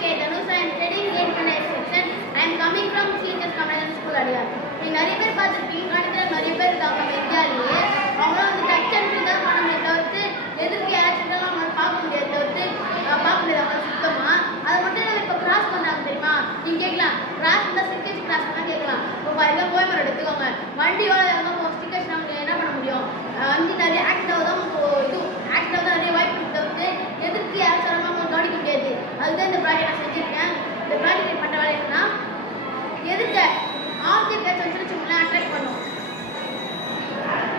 K. Dhanush. I am studying eighth standard section. I am coming from CHS Commandant School, Adyar. நிறைய பேர் பார்த்துருப்பீங்க கணக்கில் நிறைய பேர் இருக்காங்க வித்யாலயே அவங்களாம் வந்து டச் அண்ட் ஃபீல் தான் பண்ண தவிர்த்து எதிர்க்கு யாராச்சும் நம்ம பார்க்க முடியாது தவிர்த்து பார்க்க முடியாது அவங்க சுத்தமாக அது மட்டும் இல்லை இப்போ கிராஸ் பண்ணுறாங்க தெரியுமா நீங்கள் கேட்கலாம் கிராஸ் பண்ணால் ஸ்டிக்கேஜ் கிராஸ் பண்ணால் கேட்கலாம் இப்போ பாருங்க கோயம்பேடு எடுத்துக்கோங்க வண்டியோட எங்கே ஸ்டிக்கேஜ் நம்ம என்ன பண்ண முடியும் அஹ், வண்டி நிறைய ஆக்சிடென்ட் தான் இப்போ இது ஆக்சிடென்ட் தான் நிறைய வாய்ப்பு இருக்கு தவிர்த்து எதிர்க்கு யாராச்சும் நம்ம கவனிக்க முடியாது அதுதான் இந்த ப்ராஜெக்ட் நான் செஞ்சிருக்கேன் இந்த ப்ராஜெக்ட் பண்ண வேலை என்னன்னா எதுக்கு ஆப்ஜெக்ட் ஏதாச்சும் வச்சுருச்சுங்களேன் அட்ராக்ட் பண்ணும்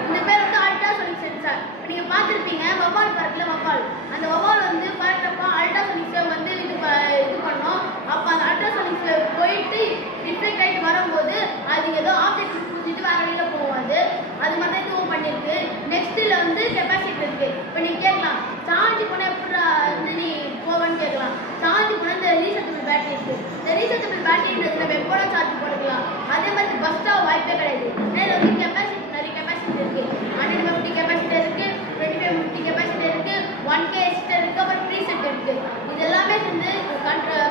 இந்த பேர் வந்து அல்ட்ராசோனிக் சென்சார் இப்போ நீங்கள் பார்த்துருப்பீங்க வவால் பறக்கல வவால் அந்த வவால் வந்து பறக்கிறப்போ அல்ட்ராசோனிக்ஸை வந்து இது ப இது பண்ணோம் அப்போ அந்த அல்ட்ராசோனிக்ஸில் போயிட்டு ரிஃப்ளெக்ட் ஆகிட்டு வரும்போது அது ஏதோ ஆப்ஜெக்ட் புரிஞ்சுட்டு வேறு வழியில் போகும் அது அது மாதிரி தான் இதுவும் பண்ணியிருக்கு நெக்ஸ்ட்டில் வந்து கெப்பாசிட்டி இருக்குது இப்போ நீங்கள் கேட்கலாம் சார்ஜ் பண்ண எப்படி வந்து நீ போவேன்னு கேட்கலாம் சார்ஜ் பண்ண இந்த ரீசர்ச்சபிள் பேட்டரி இருக்குது இந்த ரீசர்ச்சபிள் பேட்டரின்றது நம்ம எப்போனா சார்ஜ் போட்டுக்கலாம் அதே மாதிரி பஸ் ஸ்டாப் வாய்ப்பே கிடையாது ஏன்னா இதுல வந்து கெப்பாசிட்டி நிறைய கெப்பாசிட்டி இருக்கு ஹண்ட்ரட் ஃபிஃப்டி கெப்பாசிட்டி இருக்கு டுவெண்ட்டி ஃபைவ் ஃபிஃப்டி கெப்பாசிட்டி இருக்கு ஒன் கே எஸ்டர் இருக்கு அப்புறம் த்ரீ செட் இருக்கு இது எல்லாமே வந்து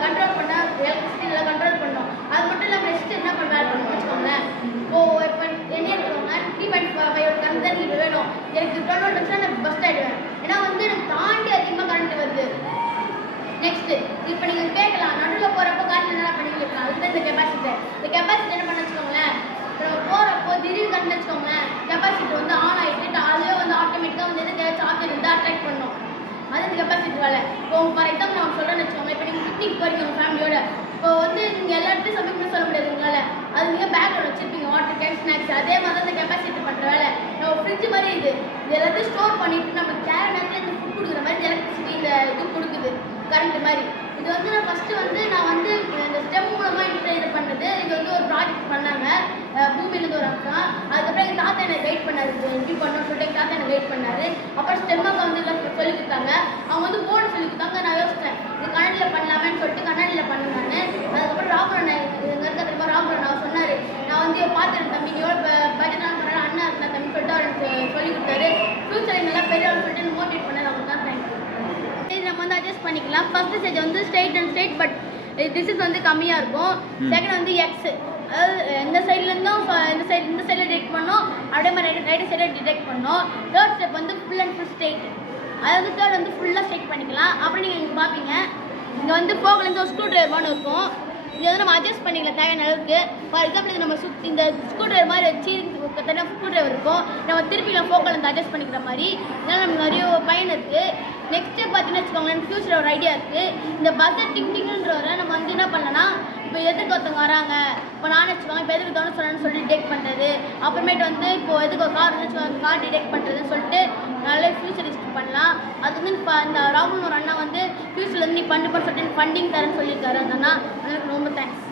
கண்ட்ரோல் பண்ண எலக்ட்ரிசிட்டியில் கண்ட்ரோல் பண்ணோம் அது மட்டும் இல்லாமல் நெக்ஸ்ட் என்ன பண்ண வேலை பண்ணணும் வச்சுக்கோங்களேன் இப்போ இப்போ என்ன எடுத்துக்கோங்க த்ரீ பாயிண்ட் ஃபைவ் கரண்ட் தான் எனக்கு வேணும் எனக்கு டுவெல் வோல்ட் நான் பஸ்ட் ஆகிடுவேன் ஏன்னா வந்து எனக்கு தாண்டி அதிகமாக கரண்ட் வருது. நெக்ஸ்ட் இப்போ நீங்கள் கேட்கலாம் நடுவில் போகிறப்ப காற்று என்ன பண்ணி கேட்கலாம் அதுதான் இந்த கெப்பாசிட்டர் இந்த கெப்பாசிட்டர் என்ன பண்ண வச்சுக்கோங்களேன். இப்போ நம்ம திடீர்னு கரண்ட் வச்சுக்கோங்களேன். கெப்பாசிட்டர் வந்து ஆன் ஆகிட்டு அதுவே வந்து ஆட்டோமேட்டிக்காக வந்து எதுக்கு சார்ஜர் இருந்தால் வந்து அட்ராக்ட் பண்ணும். அது இந்த கெப்பாசிட்டர் வேலை. இப்போ ஃபார் எக்ஸாம்பிள் நான் சொல்கிறேன்னு வச்சுக்கோங்க இப்போ நீங்கள் பிக்னிக் போகிறீங்க உங்கள் ஃபேமிலியோட இப்போ வந்து நீங்கள் எல்லா இடத்தையும் சொல்ல முடியாது உங்களால். அது நீங்கள் பேக்கில் வச்சுருப்பீங்க. வாட்டர் கேன் ஸ்நாக்ஸ் அதே மாதிரி தான் இந்த கெப்பாசிட்டர் பண்ணுற வேலை நம்ம ஃப்ரிட்ஜ் மாதிரி இது. இது எல்லாத்தையும் ஸ்டோர் பண்ணிட்டு நம்ம தேவை நேரத்தில் இந்த ஃபுட் கொடுக்குற மாதிரி எலக்ட்ரிசிட்டி இந்த இது கொடுக்குது. கரண்ட் மாதிரி. இது வந்து நான் ஃபஸ்ட்டு வந்து நான் வந்து இந்த ஸ்டெம் மூலமாக இன்ட்ரை இது பண்ணது. இது வந்து ஒரு ப்ராஜெக்ட் பண்ணாங்க. பூமியிலேருந்து ஒரு அக்கா அதுக்கப்புறம் எங்கள் தாத்தா என்னை கைட் பண்ணாரு. எப்படி பண்ணணும்னு சொல்லிட்டு எங்கள் தாத்தா என்னை கைட் பண்ணாரு அப்புறம் ஸ்டெம்மாக்கா வந்து எல்லாம் சொல்லி கொடுத்தாங்க அவங்க வந்து போர்டு சொல்லி கொடுத்தாங்க நான் யோசித்தேன் இது கண்ணாடியில் பண்ணலாமேன்னு சொல்லிட்டு கண்ணாடியில் பண்ணேன் நான் அதுக்கப்புறம் ராகுலன் இங்கே இருக்க தெரியுமா ராகுலன் அவர் சொன்னார் நான் வந்து பார்த்துருந்தேன் தம்பி நீ எவ்வளோ பட்ஜெட் நான் பண்ணேன் அண்ணா இருந்தா தம்பி சொல்லிட்டு அவர் எனக்கு சொல்லி கொடுத்தாரு ஃபியூச்சர் நல்லா பெரிய ஆள் சொல்லிட்டு மோட்டிவேட் பண்ணது அவங்களுக்கு தான் தேங்க்யூ இது நம்ம வந்து அட்ஜஸ்ட் பண்ணிக்கலாம். ஃபர்ஸ்ட் ஸ்டேஜ் வந்து straight and straight but distance வந்து கம்மியாக இருக்கும். செகண்ட் வந்து எக்ஸ் அதாவது இந்த சைட்லேருந்தும் இந்த சைடு இந்த சைடில் டிடெக்ட் பண்ணோம். அப்படியே மாதிரி ரைட் சைடில் டிடெக்ட் பண்ணோம். தேர்ட் ஸ்டெப் வந்து ஃபுல் அண்ட் ஃபுல் ஸ்ட்ரைட் அதாவது தேர்ட் வந்து ஃபுல்லாக ஸ்ட்ரைட் பண்ணிக்கலாம். அப்புறம் நீங்கள் இங்கே பார்ப்பீங்க இங்கே வந்து போகலேருந்து ஒரு ஸ்க்ரூ ட்ரைவர் இருக்கும். இது வந்து நம்ம அட்ஜஸ்ட் பண்ணிக்கலாம். தேவையான அளவுக்கு. ஃபார் எக்ஸாம்பிள் இது நம்ம சுத் இந்த ஸ்க்ரூ ட்ரைவர் மாதிரி வச்சு தனியாக ஸ்க்ரூ ட்ரைவர் இருக்கும். நம்ம திருப்பி நம்ம ஃபோக்கல் வந்து அட்ஜஸ்ட் பண்ணிக்கிற மாதிரி. இதனால் நமக்கு நிறைய பயன் இருக்குது நெக்ஸ்ட்டு பார்த்தீங்கன்னா வச்சுக்கோங்களேன் ஃபியூச்சர் ஒரு ஐடியா இருக்குது இந்த பஸ்ஸர் டிங் டிங்ன்றவரை நம்ம வந்து என்ன பண்ணலாம்னா இப்போ எதுக்கு ஒருத்தவங்க வராங்க? இப்போ நான் வச்சுக்கோங்க இப்போ எதுக்கு தோணும் சொல்லணும்னு சொல்லி டிடெக்ட் பண்ணுறது அப்புறமேட்டு வந்து இப்போ எதுக்கு ஒரு கார் வந்து கார் டிடெக்ட் பண்ணுறதுன்னு சொல்லிட்டு நல்ல ஃபியூச்சரிஸ்ட் பண்ணலாம். அது வந்து இப்போ இந்த ராகுல் ஒரு ஸ்கூல்லேருந்து நீ பண்ணு பண்ணு சொல்லிட்டு ஃபண்டிங் தரேன்னு சொல்லியிருக்காரு. அந்த அண்ணா எனக்கு ரொம்ப தேங்க்ஸ்